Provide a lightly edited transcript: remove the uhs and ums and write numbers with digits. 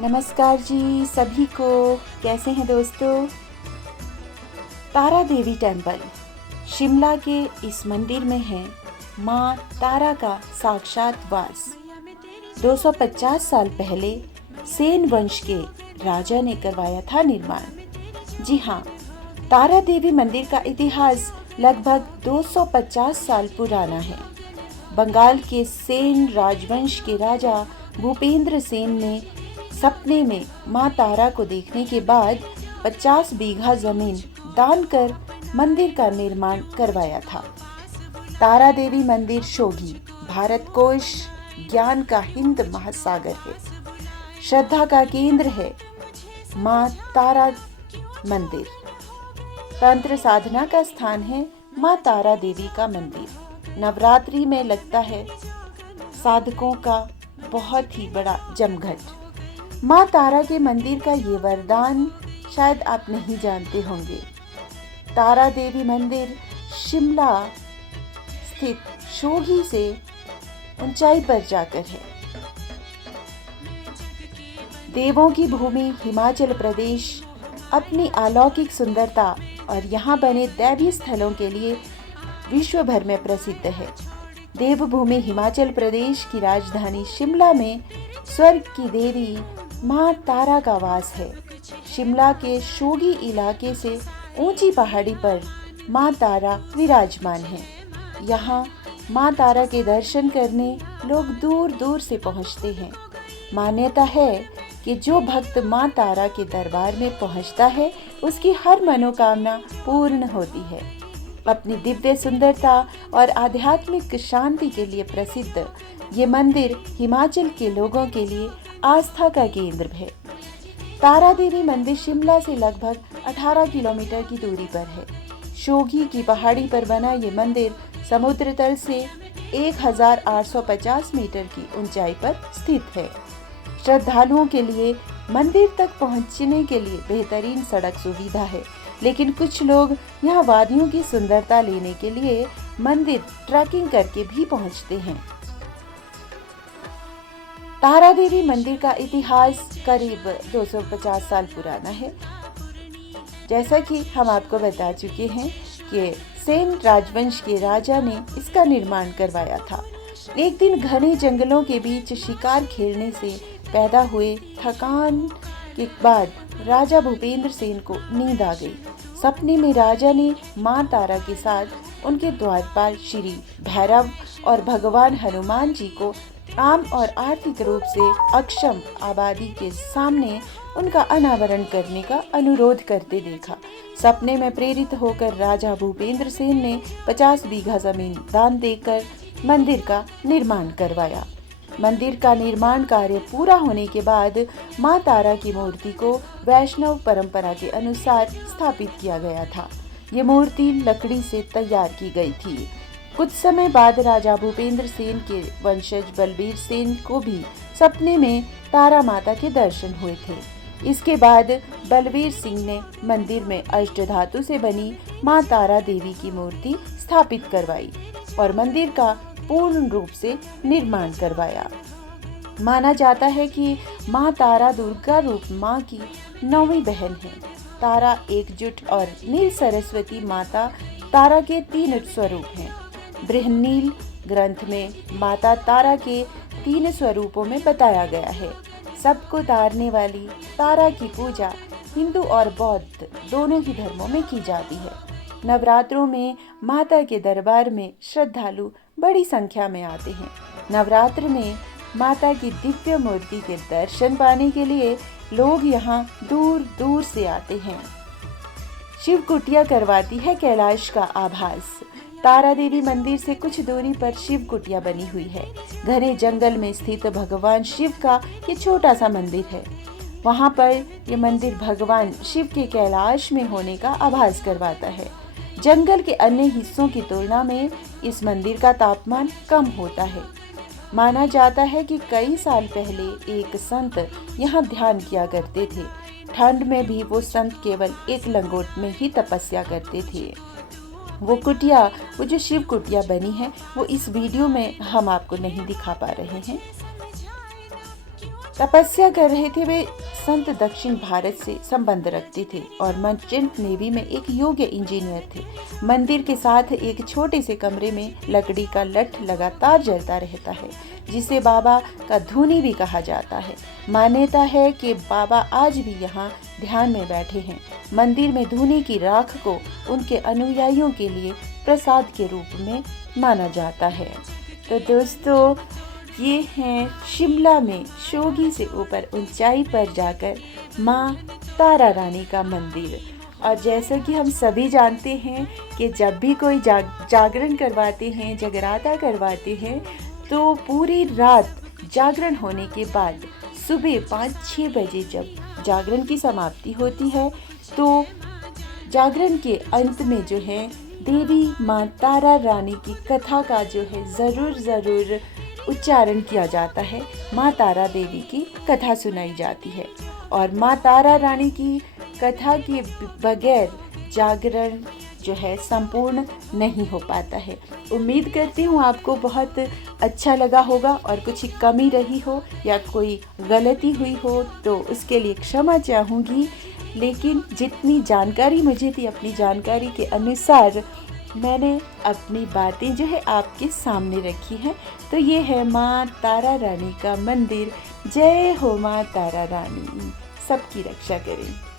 नमस्कार जी सभी को। कैसे हैं दोस्तों। तारा देवी टेम्पल शिमला के इस मंदिर में है माँ तारा का साक्षात वास। 250 साल पहले सेन वंश के राजा ने करवाया था निर्माण। जी हाँ, तारा देवी मंदिर का इतिहास लगभग 250 साल पुराना है। बंगाल के सेन राजवंश के राजा भूपेंद्र सेन ने सपने में मां तारा को देखने के बाद 50 बीघा जमीन दान कर मंदिर का निर्माण करवाया था। तारा देवी मंदिर शोघी भारत कोश ज्ञान का हिंद महासागर है। श्रद्धा का केंद्र है मां तारा मंदिर। तंत्र साधना का स्थान है मां तारा देवी का मंदिर। नवरात्रि में लगता है साधकों का बहुत ही बड़ा जमघट। मां तारा के मंदिर का ये वरदान शायद आप नहीं जानते होंगे। तारा देवी मंदिर शिमला स्थित शोघी से ऊंचाई पर जाकर है। देवों की भूमि हिमाचल प्रदेश अपनी अलौकिक सुंदरता और यहाँ बने दैवीय स्थलों के लिए विश्व भर में प्रसिद्ध है। देवभूमि हिमाचल प्रदेश की राजधानी शिमला में स्वर्ग की देवी मां तारा का वास है। शिमला के शोघी इलाके से ऊंची पहाड़ी पर मां तारा विराजमान है। यहाँ मां तारा के दर्शन करने लोग दूर दूर से पहुँचते हैं। मान्यता है कि जो भक्त मां तारा के दरबार में पहुँचता है उसकी हर मनोकामना पूर्ण होती है। अपनी दिव्य सुंदरता और आध्यात्मिक शांति के लिए प्रसिद्ध ये मंदिर हिमाचल के लोगों के लिए आस्था का केंद्र है। तारा देवी मंदिर शिमला से लगभग 18 किलोमीटर की दूरी पर है। शोघी की पहाड़ी पर बना ये मंदिर समुद्र तल से 1850 मीटर की ऊंचाई पर स्थित है। श्रद्धालुओं के लिए मंदिर तक पहुंचने के लिए बेहतरीन सड़क सुविधा है, लेकिन कुछ लोग यहाँ वादियों की सुंदरता लेने के लिए मंदिर ट्रैकिंग करके भी पहुंचते हैं। तारा देवी मंदिर का इतिहास करीब 250 साल पुराना है। जैसा कि हम आपको बता चुके हैं कि सेन राजवंश के राजा ने इसका निर्माण करवाया था। एक दिन घने जंगलों के बीच शिकार खेलने से पैदा हुए थकान के बाद राजा भूपेंद्र सेन को नींद आ गई। सपने में राजा ने मां तारा के साथ उनके द्वारपाल श्री भैरव और भगवान हनुमान जी को आम और आर्थिक रूप से अक्षम आबादी के सामने उनका अनावरण करने का अनुरोध करते देखा। सपने में प्रेरित होकर राजा भूपेंद्र सेन ने 50 बीघा जमीन दान देकर मंदिर का निर्माण करवाया। मंदिर का निर्माण कार्य पूरा होने के बाद मां तारा की मूर्ति को वैष्णव परंपरा के अनुसार स्थापित किया गया था। ये मूर्ति लकड़ी से तैयार की गई थी। कुछ समय बाद राजा भूपेंद्र सेन के वंशज बलबीर सेन को भी सपने में तारा माता के दर्शन हुए थे। इसके बाद बलबीर सिंह ने मंदिर में अष्टधातु से बनी मां तारा देवी की मूर्ति स्थापित करवाई और मंदिर का पूर्ण रूप से निर्माण करवाया। माना जाता है कि मां तारा दुर्गा रूप मां की 9वीं बहन है। तारा एकजुट और नील सरस्वती माता तारा के 3 स्वरूप हैं। बृहन्नील ग्रंथ में माता तारा के 3 स्वरूपों में बताया गया है। सबको तारने वाली तारा की पूजा हिंदू और बौद्ध दोनों ही धर्मों में की जाती है। नवरात्रों में माता के दरबार में श्रद्धालु बड़ी संख्या में आते हैं। नवरात्र में माता की दिव्य मूर्ति के दर्शन पाने के लिए लोग यहाँ दूर दूर से आते हैं। शिव कुटिया करवाती है कैलाश का आभास। तारा देवी मंदिर से कुछ दूरी पर शिव कुटिया बनी हुई है। घने जंगल में स्थित भगवान शिव का ये छोटा सा मंदिर है। वहाँ पर ये मंदिर भगवान शिव के कैलाश में होने का आभास करवाता है। जंगल के अन्य हिस्सों की तुलना में इस मंदिर का तापमान कम होता है। माना जाता है कि कई साल पहले एक संत यहाँ ध्यान किया करते थे। ठंड में भी वो संत केवल एक लंगोट में ही तपस्या करते थे। वो जो शिव कुटिया बनी है वो इस वीडियो में हम आपको नहीं दिखा पा रहे हैं। तपस्या कर रहे थे। वे संत दक्षिण भारत से संबंध रखते थे और मर्चेंट नेवी में एक योग्य इंजीनियर थे। मंदिर के साथ एक छोटे से कमरे में लकड़ी का लठ लगातार जलता रहता है, जिसे बाबा का धूनी भी कहा जाता है। मान्यता है कि बाबा आज भी यहाँ ध्यान में बैठे हैं। मंदिर में धूनी की राख को उनके अनुयायियों के लिए प्रसाद के रूप में माना जाता है। तो दोस्तों, ये हैं शिमला में शोगी से ऊपर ऊंचाई पर जाकर माँ तारा रानी का मंदिर। और जैसा कि हम सभी जानते हैं कि जब भी कोई जागरण करवाते हैं, जगराता करवाते हैं, तो पूरी रात जागरण होने के बाद सुबह 5-6 बजे जब जागरण की समाप्ति होती है, तो जागरण के अंत में जो है देवी माँ तारा रानी की कथा का जो है ज़रूर उच्चारण किया जाता है। माँ तारा देवी की कथा सुनाई जाती है और माँ तारा रानी की कथा के बगैर जागरण जो है संपूर्ण नहीं हो पाता है। उम्मीद करती हूँ आपको बहुत अच्छा लगा होगा और कुछ कमी रही हो या कोई गलती हुई हो तो उसके लिए क्षमा चाहूँगी। लेकिन जितनी जानकारी मुझे थी, अपनी जानकारी के अनुसार मैंने अपनी बातें जो है आपके सामने रखी हैं। तो ये है माँ तारा रानी का मंदिर। जय हो माँ तारा रानी, सबकी रक्षा करें।